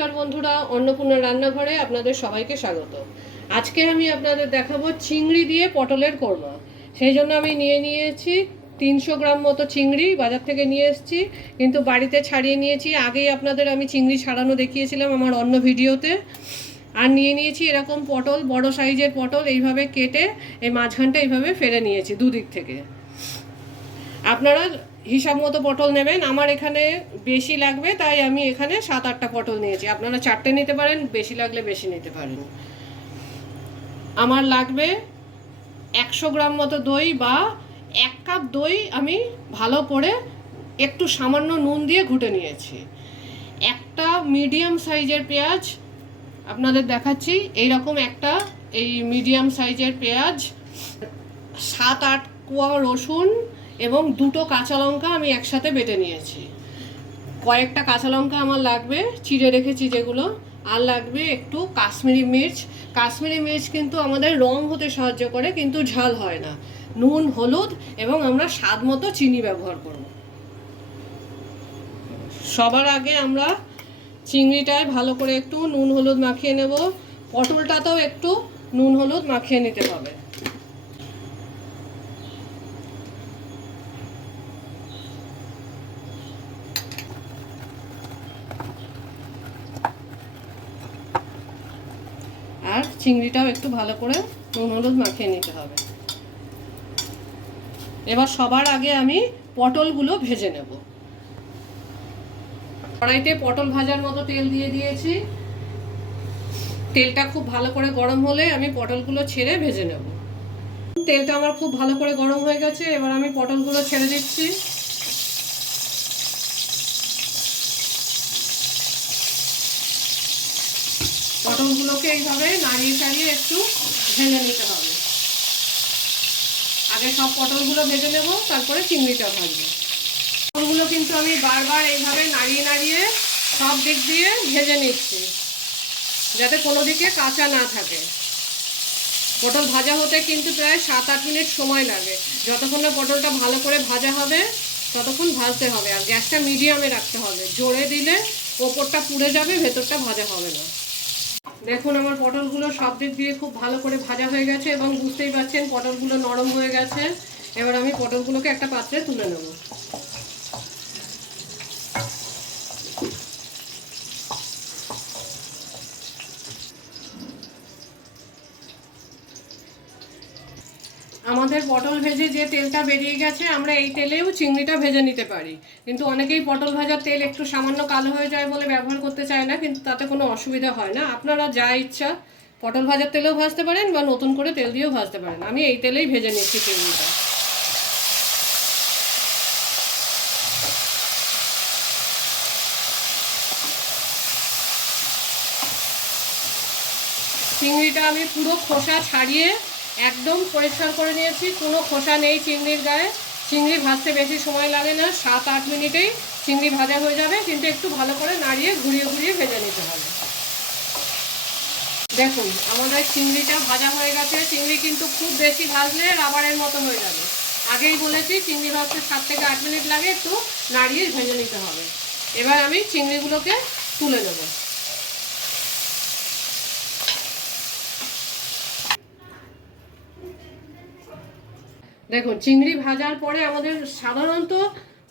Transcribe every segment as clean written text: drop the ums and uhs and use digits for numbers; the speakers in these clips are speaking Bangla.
নমস্কার বন্ধুরা, অন্নপূর্ণা রান্নাঘরে আপনাদের সবাইকে স্বাগত। আজকে আমি আপনাদের দেখাবো চিংড়ি দিয়ে পটলের কোরমা। সেই জন্য আমি নিয়েছি 300 গ্রাম মতো চিংড়ি, বাজার থেকে নিয়ে এসেছি, কিন্তু বাড়িতে ছাড়িয়ে নিয়েছি। আগেই আপনাদের আমি চিংড়ি ছাড়ানো দেখিয়েছিলাম আমার অন্য ভিডিওতে। আর নিয়েছি এরকম পটল, বড় সাইজের পটল, এইভাবে কেটে এই মাঝখানটা এইভাবে ফেলে নিয়েছি দুদিক থেকে। আপনারা হিসাব মতো পটল নেবেন। আমার এখানে বেশি লাগবে তাই আমি এখানে 7-8টা পটল নিয়েছি। আপনারা 4টে নিতে পারেন, বেশি লাগলে বেশি নিতে পারেন। আমার লাগবে 100 গ্রাম মতো দই বা 1 কাপ দই আমি ভালো করে একটু সামান্য নুন দিয়ে ঘুটে নিয়েছি। একটা মিডিয়াম সাইজের পেঁয়াজ আপনাদের দেখাচ্ছি, এইরকম একটা এই মিডিয়াম সাইজের পেঁয়াজ, 7-8 কোয়া রসুন এবং 2টো কাঁচা লঙ্কা আমি একসাথে বেটে নিয়েছি। কয়েকটা কাঁচা লঙ্কা আমার লাগবে, চিড়ে রেখেছি যেগুলো। আর লাগবে একটু কাশ্মীরি মির্চ। কাশ্মীরি মির্চ কিন্তু আমাদের রং হতে সাহায্য করে, কিন্তু ঝাল হয় না। নুন, হলুদ এবং আমরা স্বাদ মতো চিনি ব্যবহার করব। সবার আগে আমরা চিংড়িটায় ভালো করে একটু নুন হলুদ মাখিয়ে নেব। পটলটাতেও একটু নুন হলুদ মাখিয়ে নিতে হবে। আর চিংড়িটাও একটু ভালো করে নুন হলুদ মাখিয়ে নিতে হবে। এবার সবার আগে আমি পটলগুলো ভেজে নেব। কড়াইতে পটল ভাজার মতো তেল দিয়ে দিয়েছি। তেলটা খুব ভালো করে গরম হলে আমি পটলগুলো ছেড়ে ভেজে নেব। তেলটা আমার খুব ভালো করে গরম হয়ে গেছে, এবার আমি পটলগুলো ছেড়ে দিচ্ছি। পটলগুলোকে এইভাবে নাড়িয়ে চাড়িয়ে একটু ভেজে নিতে হবে। আগে সব পটলগুলো ভেজে নেব, তারপরে চিংড়িটা ভাজবো। পটলগুলো কিন্তু আমি বারবার এইভাবে নাড়িয়ে নাড়িয়ে সব দিক দিয়ে ভেজে নিচ্ছি, যাতে কোনো দিকে কাঁচা না থাকে। পটল ভাজা হতে কিন্তু প্রায় 7-8 মিনিট সময় লাগে। যতক্ষণ না পটলটা ভালো করে ভাজা হবে ততক্ষণ ভাজতে হবে। আর গ্যাসটা মিডিয়ামে রাখতে হবে, জোরে দিলে ওপরটা পুড়ে যাবে, ভেতরটা ভাজা হবে না। দেখুন আমার পটলগুলো সব দিক দিয়ে খুব ভালো করে ভাজা হয়ে গেছে এবং বুঝতেই পারছেন পটলগুলো নরম হয়ে গেছে। এবার আমি পটলগুলোকে একটা পাত্রে তুলে নেব। আমাদের পটল ভেজে যে তেলটা বেরিয়ে গেছে, আমরা এই তেলেও চিংড়িটা ভেজে নিতে পারি। কিন্তু অনেকেই পটল ভাজার তেল একটু সামান্য কালো হয়ে যায় বলে ব্যবহার করতে চায় না, কিন্তু তাতে কোনো অসুবিধা হয় না। আপনারা যা ইচ্ছা পটল ভাজার তেলেও ভাজতে পারেন বা নতুন করে তেল দিয়েও ভাজতে পারেন। আমি এই তেলেই ভেজে নিচ্ছি চিংড়িটা। চিংড়িটা আমি পুরো খোসা ছাড়িয়ে একদম পরিষ্কার করে নিয়েছি, কোনো খোসা নেই চিংড়ির গায়ে। চিংড়ি ভাজতে বেশি সময় লাগে না, 7-8 মিনিটেই চিংড়ি ভাজা হয়ে যাবে, কিন্তু একটু ভালো করে নাড়িয়ে ঘুরিয়ে ঘুরিয়ে ভেজে নিতে হবে। দেখুন আমাদের চিংড়িটা ভাজা হয়ে গেছে। চিংড়ি কিন্তু খুব বেশি ভাজলে রাবারের মতো হয়ে যাবে। আগেই বলেছি চিংড়ি ভাজতে 7 থেকে 8 মিনিট লাগে, একটু নাড়িয়ে ভেজে নিতে হবে। এবার আমি চিংড়িগুলোকে তুলে নেব। দেখুন চিংড়ি ভাজার পরে আমাদের সাধারণত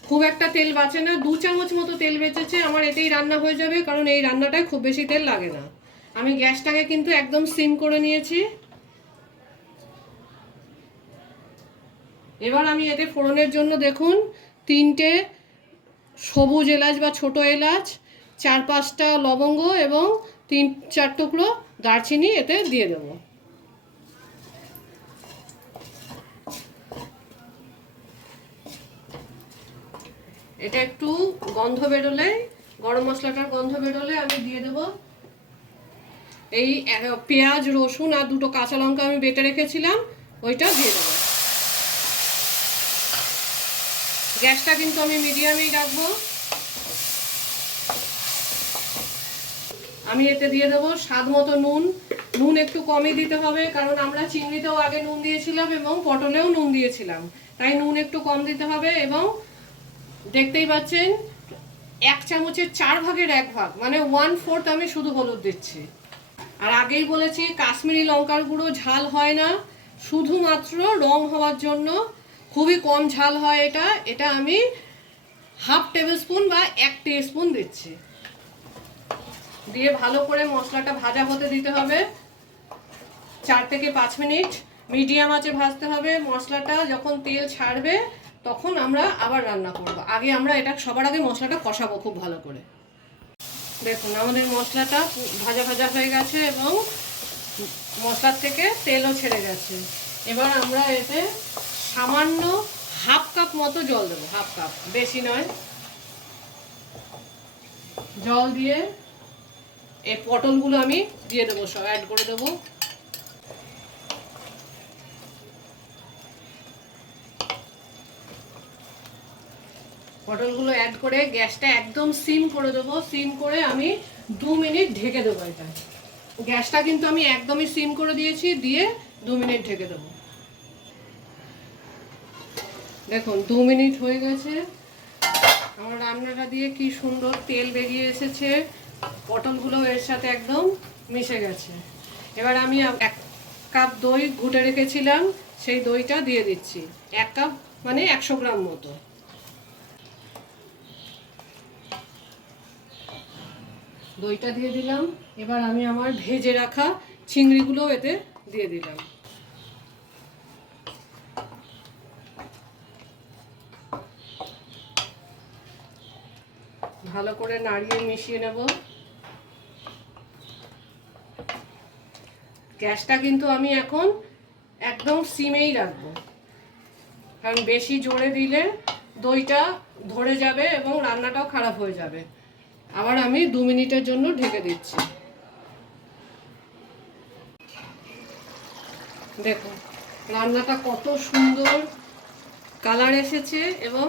খুব একটা তেল বাঁচে না, 2 চামচ মতো তেল বেঁচেছে। আমার এতেই রান্না হয়ে যাবে, কারণ এই রান্নাটায় খুব বেশি তেল লাগে না। আমি গ্যাসটাকে কিন্তু একদম সিম করে নিয়েছি। এবার আমি এতে ফোড়নের জন্য দেখুন 3টে সবুজ এলাচ বা ছোট এলাচ, 4-5টা লবঙ্গ এবং 3-4 টুকরো দারচিনি এতে দিয়ে দেবো। এটা একটু গন্ধ বেরোলে, গরম মশলাটার গন্ধ বেরোলে আমি দিয়ে দেবো এই পেঁয়াজ, রসুন আর 2টো কাঁচা লঙ্কা আমি বেটে রেখেছিলাম, ওইটা দিয়ে দেবো। গ্যাসটা কিন্তু আমি মিডিয়ামেই রাখবো। আমি এতে দিয়ে দেবো স্বাদ মতো নুন। নুন একটু কমই দিতে হবে, কারণ আমরা চিংড়িতেও আগে নুন দিয়েছিলাম এবং পটলেও নুন দিয়েছিলাম, তাই নুন একটু কম দিতে হবে। এবং দেখতেই পাচ্ছেন 1 চামচের 4 ভাগের 1 ভাগ মানে 1/4 আমি শুধু হলুদ দিচ্ছি। আর আগেই বলেছি কাশ্মীরি লঙ্কার গুঁড়ো ঝাল হয় না, শুধুমাত্র রং হওয়ার জন্য খুবই কম ঝাল হয় এটা। এটা আমি 1/2 টেবিল স্পুন বা 1 টিস্পুন দিচ্ছি। দিয়ে ভালো করে মশলাটা ভাজা হতে দিতে হবে 4 থেকে 5 মিনিট মিডিয়াম আঁচে ভাজতে হবে। মশলাটা যখন তেল ছাড়বে তখন আমরা আবার রান্না করব। আগে আমরা এটা সবার আগে মশলাটা কষাবো খুব ভালো করে। দেখুন আমাদের মশলাটা ভাজা ভাজা হয়ে গেছে এবং মশলার থেকে তেলও ছেড়ে গেছে। এবার আমরা এতে সামান্য 1/2 কাপ মতো জল দেবো, 1/2 কাপ, বেশি নয়। জল দিয়ে এই পটলগুলো আমি দিয়ে দেবো, সব অ্যাড করে দেবো। পটলগুলো অ্যাড করে গ্যাসটা একদম সিম করে দেবো। সিম করে আমি 2 মিনিট ঢেকে দেবো। এটা গ্যাসটা কিন্তু আমি একদমই সিম করে দিয়েছি, দিয়ে 2 মিনিট ঢেকে দেবো। দেখুন 2 মিনিট হয়ে গেছে, আমার রান্নাটা দিয়ে কি সুন্দর তেল বেরিয়ে এসেছে, পটলগুলো এর সাথে একদম মিশে গেছে। এবার আমি 1 কাপ দই ঘুটে রেখেছিলাম, সেই দইটা দিয়ে দিচ্ছি। 1 কাপ মানে 100 গ্রাম মতো। দইটা দিয়ে দিলাম। এবার আমি আমার ভেজে রাখা চিংড়িগুলো এতে দিয়ে দিলাম। ভালো করে নাড়িয়ে মিশিয়ে নেব। গ্যাসটা কিন্তু আমি এখন একদম সিমেই রাখবো, কারণ বেশি জোরে দিলে দইটা ধরে যাবে এবং রান্নাটাও খারাপ হয়ে যাবে। আবার আমি 2 মিনিটের জন্য ঢেকে দিচ্ছি। দেখুন রান্নাটা কত সুন্দর কালার এসেছে এবং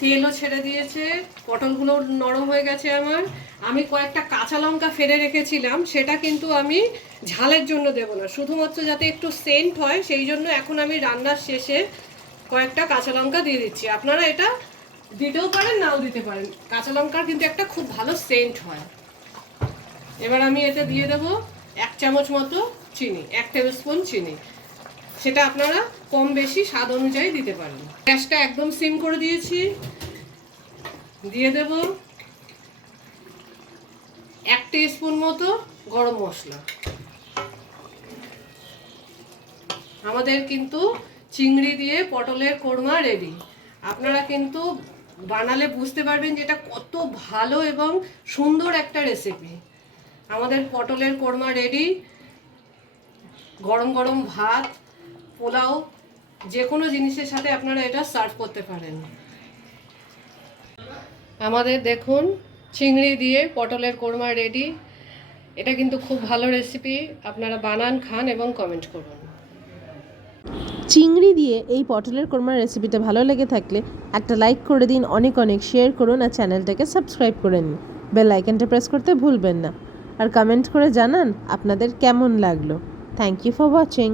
তেলও ছেড়ে দিয়েছে, পটলগুলো নরম হয়ে গেছে আমার। আমি কয়েকটা কাঁচা লঙ্কা ফেলে রেখেছিলাম, সেটা কিন্তু আমি ঝালের জন্য দেব না, শুধুমাত্র যাতে একটু সেন্ট হয় সেই জন্য এখন আমি রান্নার শেষে কয়েকটা কাঁচা লঙ্কা দিয়ে দিচ্ছি। আপনারা এটা দিতেও পারেন, নাও দিতে পারেন। কাঁচা লঙ্কার কিন্তু একটা খুব ভালো সেন্ট হয়। এবার আমি এতে দিয়ে দেবো 1 চামচ মতো চিনি, 1 টেবিল স্পুন চিনি। সেটা আপনারা কম বেশি স্বাদ অনুযায়ী দিতে পারেন। গ্যাসটা একদম সিম করে দিয়েছি। দিয়ে দেব 1 টিস্পুন মতো গরম মশলা। আমাদের কিন্তু চিংড়ি দিয়ে পটলের কোরমা রেডি। আপনারা কিন্তু বানালে বুঝতে পারবেন যে এটা কত ভালো এবং সুন্দর একটা রেসিপি। আমাদের পটলের কোরমা রেডি। গরম গরম ভাত, পোলাও, যে কোনো জিনিসের সাথে আপনারা এটা সার্ভ করতে পারেন। আমাদের দেখুন চিংড়ি দিয়ে পটলের কোরমা রেডি। এটা কিন্তু খুব ভালো রেসিপি, আপনারা বানান, খান এবং কমেন্ট করুন। চিংড়ি দিয়ে এই পটলের কোরমার রেসিপিটা ভালো লেগে থাকলে একটা লাইক করে দিন, অনেক অনেক শেয়ার করুন আর চ্যানেলটাকে সাবস্ক্রাইব করে নিন। বেল আইকনটা প্রেস করতে ভুলবেন না। আর কমেন্ট করে জানান আপনাদের কেমন লাগলো। Thank you for watching.